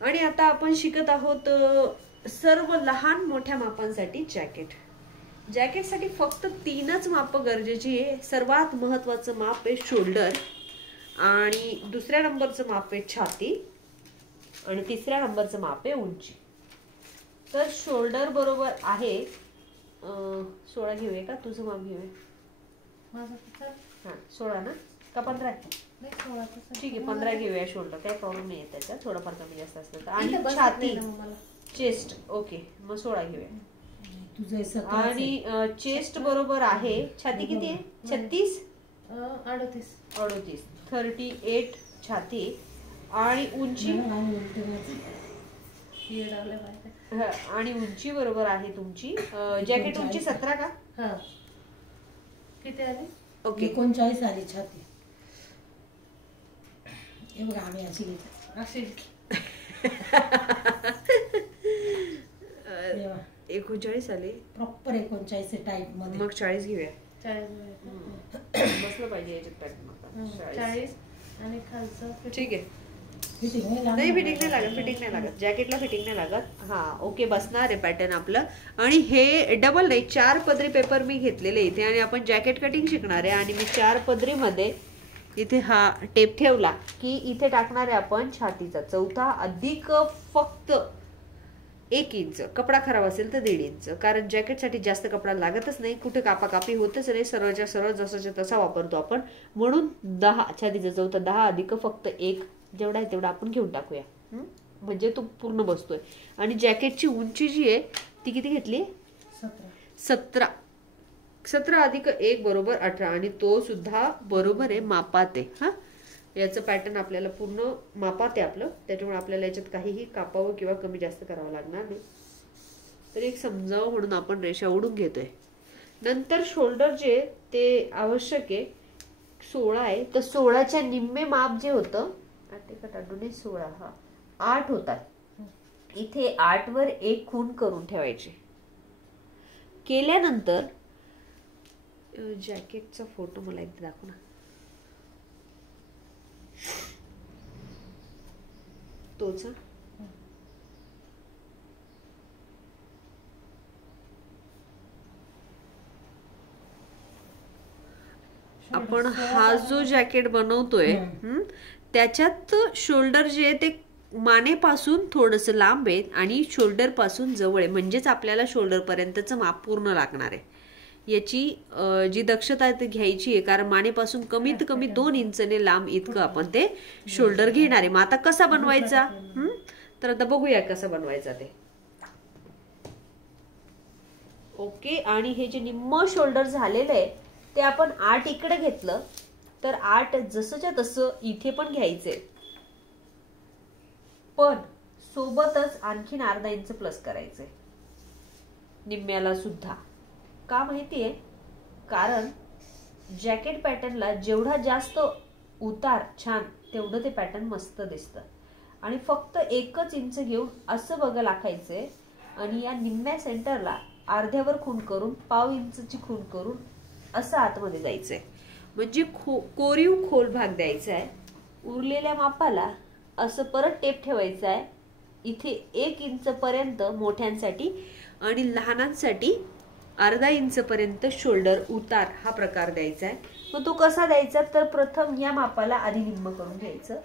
आणि आता आपण शिकत आहोत सर्व लहान मोठ्या मापांसाठी जॅकेट. जॅकेटसाठी फक्त 3च माप गरजेची आहे. सर्वात महत्वाचं माप आहे शोल्डर, आणि दुसऱ्या नंबरचं माप आहे छाती, आणि तिसऱ्या नंबरचं माप आहे उंची. तर शोल्डर बरोबर आहे 16 घेऊया का, तुझं माप घेऊया? हा 16 ना का 15? ठीक आहे 15 घेऊया शोल्डर, काही प्रॉब्लेम नाही आहे त्याच्यात, थोडंफार कमी जास्त असतं तर. आणि छाती चेस्ट ओके मग 16 घेऊया. आणि चेस्ट बरोबर आहे. छाती किती आहे? 36 38 38 छाती. आणि उंची आणि उंची बरोबर आहे तुमची. जॅकेट उंची 17 का? किती आली? ओके 39 आली छाती. हे बघा आम्ही अशी घेतली अशी 39 आले प्रॉपर 39 टाईप मध्ये. मग 40 घेऊया. 40 बसलं पाहिजे याच्यात पॅटर्न. 40 आणि खालचं ठीक आहे. नाही फिटिंग नाही लागत, फिटिंग नाही लागत जॅकेटला, फिटिंग नाही लागत. हा ओके बसणार आहे पॅटर्न आपलं. आणि हे डबल नाही 4 पदरी पेपर मी घेतलेले इथे, आणि आपण जॅकेट कटिंग शिकणार आहे. आणि मी 4 पदरी मध्ये इथे हा टेप ठेवला की इथे टाकणार आहे आपण छातीचा चौथा अधिक फक्त 1 इंच. कपडा खराब असेल तर 1.5 इंच, कारण जॅकेटसाठी जास्त कपडा लागतच नाही, कुठे कापाकापी होतच नाही, सरळच्या सरळ जसाच्या तसा वापरतो आपण. म्हणून 10 छातीचा चौथा 10 अधिक फक्त 1 जेवढा आहे तेवढा आपण घेऊन टाकूया, म्हणजे तो पूर्ण बसतोय. आणि जॅकेटची उंची जी आहे ती किती घेतली? 17. 17 अधिक 1 बरोबर 18, आणि तो सुद्धा बरोबर आहे मापात आहे. हा याचं पॅटर्न आपल्याला पूर्ण मापात आहे आपलं, त्याच्यामुळे आपल्याला याच्यात काहीही कापावं किंवा कमी जास्त करावं लागणार नाही. तर एक समजावं म्हणून आपण रेषा ओढून घेतोय. नंतर शोल्डर जे ते आवश्यक आहे 16 आहे, तर 16च्या निम्मे माप जे होतं 16 हा 8 होतात. इथे 8 वर 1 खूण करून ठेवायचे. केल्यानंतर जॅकेटचा फोटो मला एकदा दाखव ना. तोच आपण हा जो जॅकेट बनवतोय त्याच्यात शोल्डर जे आहे ते मानेपासून थोडंसं लांब आहे आणि शोल्डर पासून जवळ आहे, म्हणजेच आपल्याला शोल्डर पर्यंतचं माप पूर्ण लागणार आहे. याची जी दक्षता ते घ्यायची आहे, कारण मानेपासून कमीत कमी 2 इंचने लांब इतकं आपण ते शोल्डर घेणार आहे. मग आता कसा बनवायचा, तर आता बघूया कसा बनवायचा ते. ओके, आणि हे जे निम्म शोल्डर झालेलं आहे ते आपण 8 इकडे घेतलं तर 8 जसंच्या तसं इथे पण घ्यायचंय, पण सोबतच आणखीन अर्धा इंच प्लस करायचंय निम्म्याला सुद्धा. का माहितीये? कारण जॅकेट पॅटर्नला जेवढा जास्त उतार छान तेवढं ते पॅटर्न मस्त दिसतं. आणि फक्त 1च इंच घेऊन असं बघा लाखायचंय, आणि या निम्म्या सेंटरला अर्ध्यावर खूण करून पाव इंचची खूण करून असं आतमध्ये जायचंय, म्हणजे कोरीव खोल भाग द्यायचा आहे. उरलेल्या मापाला असं परत टेप ठेवायचा आहे इथे 1 इंच पर्यंत मोठ्यांसाठी, आणि लहानांसाठी अर्धा इंच पर्यंत शोल्डर उतार हा प्रकार द्यायचा आहे. मग तो कसा द्यायचा, तर प्रथम या मापाला आधी निम्म करून घ्यायचं.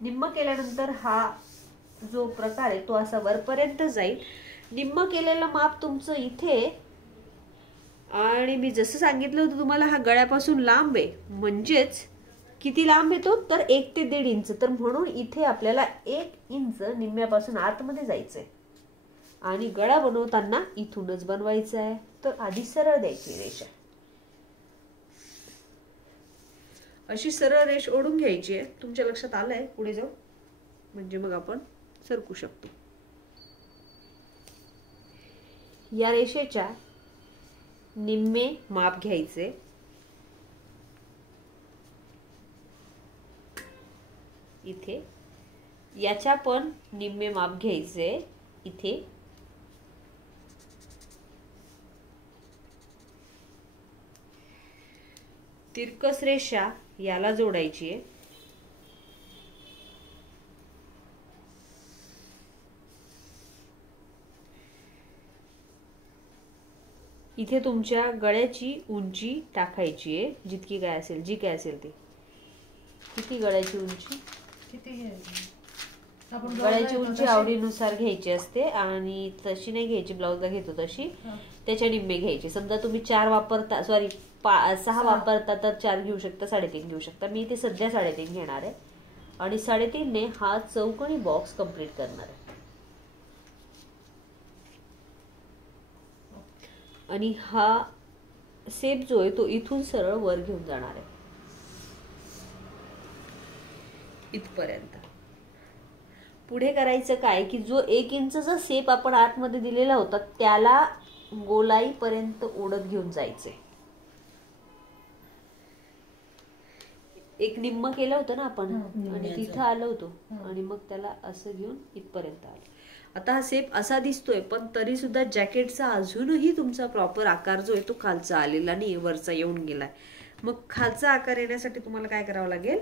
निम्म केल्यानंतर हा जो प्रकार आहे तो असा वरपर्यंत जाईल. निम्म केलेलं माप तुमचं इथे, आणि मी जसं सांगितलं होतं तुम्हाला हा गळ्यापासून लांब आहे, म्हणजेच किती लांब येतो तर 1 ते 1.5 इंच. तर म्हणून इथे आपल्याला 1 इंच निम्म्यापासून आतमध्ये जायचंय, आणि गळा बनवताना इथूनच बनवायचा आहे. तर आधी सरळ द्यायची रेषा, अशी सरळ रेष ओढून घ्यायची आहे. तुमच्या लक्षात आलंय? पुढे जाऊ म्हणजे मग आपण सरकू शकतो. या रेषेच्या निम्मे माप घ्यायचे, इथे याच्या पण निम्मे माप घ्यायचे इथे, तिरकस रेषा याला जोडायची आहे, इथे तुमच्या गळ्याची उंची टाकायची आहे, जितकी काय असेल, जी काय असेल ती. किती गळ्याची उंची? किती घ्यायची आपण गळ्याची उंची आवडीनुसार घ्यायची असते आणि तशी नाही घ्यायची, ब्लाऊजला घेतो तशी. त्याच्या निम्मे घ्यायचे. समजा तुम्ही 4 वापरता, सॉरी 6 वापरता तर 4 घेऊ शकता, 3.5 घेऊ शकता. मी इथे सध्या 3.5 घेणार आहे आणि 3.5 ने हा चौकोनी बॉक्स कंप्लीट करणार आहे. आणि हा सेप जो आहे तो इथून सरळ वर घेऊन जाणार आहे इथपर्यंत. पुढे करायचं काय की जो 1 इंचचा सेप आपण आतमध्ये दिलेला होता त्याला गोलाईपर्यंत ओढत घेऊन जायचंय. एक निम्म केलं होतं ना आपण आणि तिथं आलो होतो आणि मग त्याला असं घेऊन इथपर्यंत आलो. आता हा सेप असा दिसतोय पण तरी सुद्धा जॅकेटचा अजूनही तुमचा प्रॉपर आकार जो आहे तो खालचा आलेला नाही, वरचा येऊन गेलाय. मग खालचा आकार येण्यासाठी तुम्हाला काय करावं लागेल,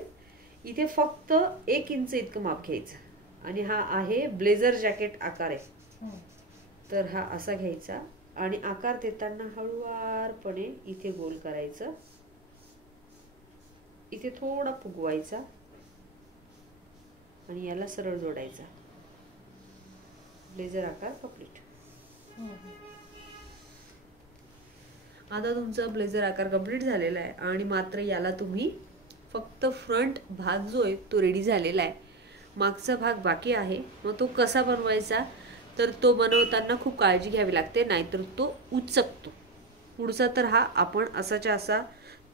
इथे फक्त 1 इंच इतकं माप घ्यायचं आणि हा आहे ब्लेझर जॅकेट आकार आहे. तर हा असा घ्यायचा आणि आकार देताना हळूवारपणे इथे गोल करायचं, इथे थोडा फुगवायचा आणि याला सरळ जोडायचा. ब्लेझर आकार कंप्लीट. आता तुमचा ब्लेझर आकार कंप्लीट झालेला आहे आणि मात्र याला तुम्ही फक्त फ्रंट भाग जो आहे तो रेडी झालेला आहे, मागचा भाग बाकी आहे. मग तो कसा बनवायचा, तर तो बनवताना खूप काळजी घ्यावी लागते, नाहीतर तो उचकतो. पुढचा तर हा आपण असाच्या असा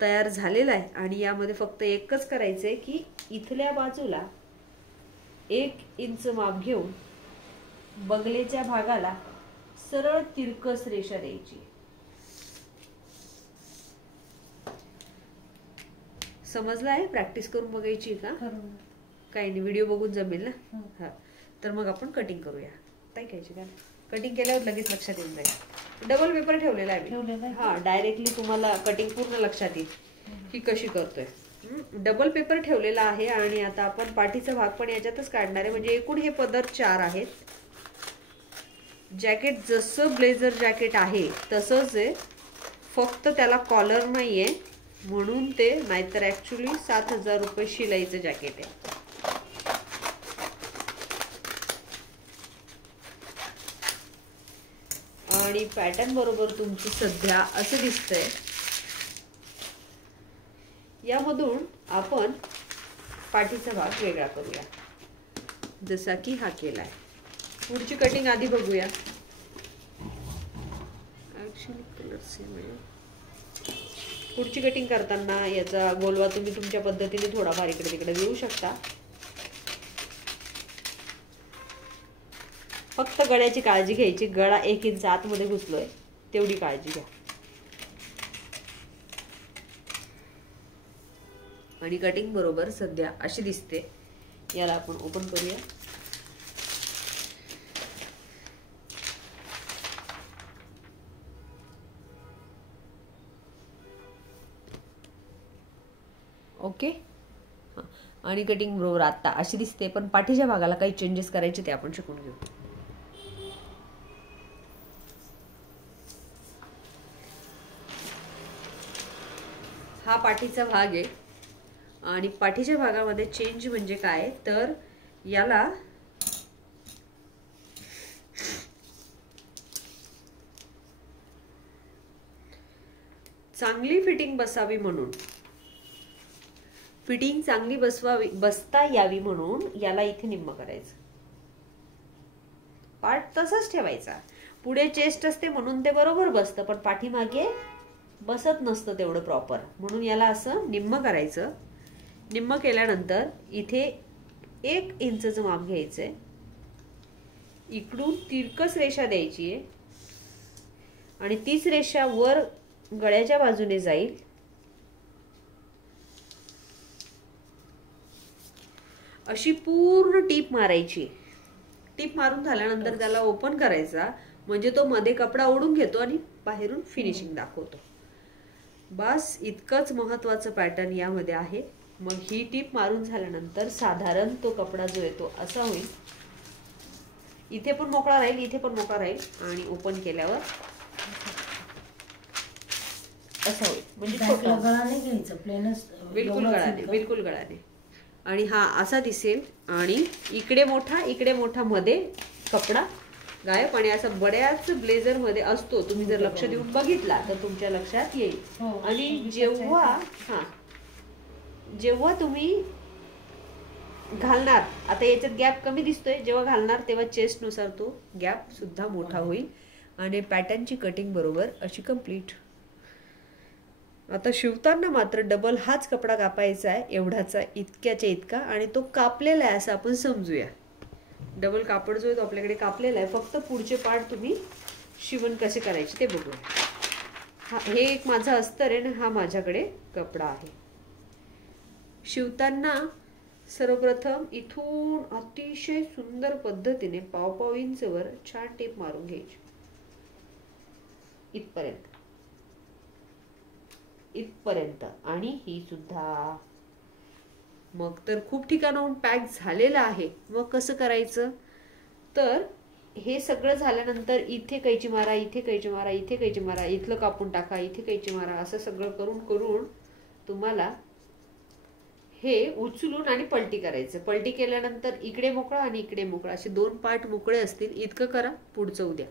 तयार झालेला आहे आणि यामध्ये फक्त एकच करायचंय की इथल्या बाजूला 1 इंच माप घेऊन बगलेच्या भागाला सरळ तिरकस रेषा द्यायची. समजलं आहे? प्रॅक्टिस करून बघायची का? काही नाही, व्हिडिओ बघून जमेल ना. हा, तर मग आपण कटिंग करूया. काय घ्यायची का? कटिंग केल्यावर लगेच लक्षात येऊन जाईल. डबल पेपर ठेवलेला आहे. हा, डायरेक्टली तुम्हाला कटिंग पूर्ण लक्षात येईल की कशी करतोय. डबल पेपर ठेवलेला आहे आणि आता आपण पाठीचा भाग पण याच्यातच काढणार आहे. म्हणजे एकूण हे पदर 4 आहेत. जॅकेट जसं ब्लेझर जॅकेट आहे तसंच आहे, फक्त त्याला कॉलर नाहीये म्हणून ते, नाहीतर ऍक्च्युली 7,000 रुपये शिलाईचं जॅकेट आहे. आणि पॅटर्न बरोबर तुमची सध्या असं दिसतंय. यामधून आपण पाठीचा भाग वेगळा करूया जसा की हा केलाय. पुढची कटिंग आधी बघूया. ऍक्च्युली कलर सेम आहे. पुढची कटिंग करताना याचा गोलवा तुम्ही तुमच्या पद्धतीने थोडाफार इकडे तिकडे देऊ शकता. फक्त गळ्याची काळजी घ्यायची, गळा 1 इंच आतमध्ये घुसलोय तेवढी काळजी घ्या. आणि कटिंग बरोबर सध्या अशी दिसते. याला आपण ओपन करूया. ओके. आणि कटिंग बरोबर आता अशी दिसते, पण पाठीच्या भागाला काही चेंजेस करायचे ते आपण शिकून घेऊ. हा पाठीचा भाग आहे आणि पाठीच्या भागामध्ये चेंज म्हणजे काय, तर याला चांगली फिटिंग बसावी म्हणून, फिटिंग चांगली बसता यावी म्हणून याला इथे निम्म करायचं. पार्ट तसाच ठेवायचा. पुढे चेस्ट असते म्हणून ते बरोबर बसतं, पण पाठीमागे बसत नसतं तेवढं प्रॉपर, म्हणून याला असं निम्म करायचं. निम्म केल्यानंतर इथे 1 इंचचं माप घ्यायचंय. इकडून तिरकस रेषा द्यायची आहे आणि तीच रेषा वर गळ्याच्या बाजूने जाईल. अशी पूर्ण टीप मारायची. टीप मारून झाल्यानंतर त्याला ओपन करायचा, म्हणजे तो मध्ये कपडा ओढून घेतो आणि बाहेरून फिनिशिंग दाखवतो. बस इतकंच महत्वाचं पॅटर्न यामध्ये आहे. मग ही टीप मारून झाल्यानंतर साधारण तो कपडा जो येतो असा होईल. इथे पण मोकळा राहील, इथे पण मोकळा राहील आणि ओपन केल्यावर असं होईल. म्हणजे बॅकला छोटा, गळा नाही घ्यायचा, प्लेनच बिलकुल गळाने, बिलकुल गळाने. आणि हा असा दिसेल आणि इकडे मोठा मध्ये कपडा गायब. आणि असा बऱ्याच ब्लेझर मध्ये असतो, तुम्ही जर लक्ष देऊन बघितला तर तुमच्या लक्षात येईल. हो, आणि जेव्हा तुम्ही घालणार, आता याच्यात गॅप कमी दिसतोय, जेव्हा घालणार तेव्हा चेस्ट नुसार तो गॅप सुद्धा मोठा होईल. आणि पॅटर्नची कटिंग बरोबर अशी कंप्लीट. आता शिवताना मात्र डबल हाच कपडा कापायचा आहे, एवढाचा, इतक्याच्या इतका. आणि तो कापलेला आहे असं आपण समजूया. डबल कापड जो आहे तो आपल्याकडे कापलेला आहे. फक्त पुढचे पार्ट तुम्ही शिवण कसे करायचे ते बघूया. हे एक माझं अस्तर आहे आणि हा माझ्याकडे कपडा आहे. शिवताना सर्वप्रथम इथून अतिशय सुंदर पद्धतीने पाव इंचवर छान टेप मारून घ्यायची, इथपर्यंत. आणि ही सुद्धा. मग तर खूप ठिकाणाहून पॅक झालेलं आहे. मग कसं करायचं, तर हे सगळं झाल्यानंतर इथे कैची मारा, इथे कैची मारा, इथे कैची मारा, इथलं कापून टाका, इथे कैची मारा, असं सगळं करून तुम्हाला हे उचलून आणि पलटी करायचं. पलटी केल्यानंतर इकडे मोकळा आणि इकडे मोकळा, असे 2 पार्ट मोकळे असतील इतकं करा. पुढचं उद्या.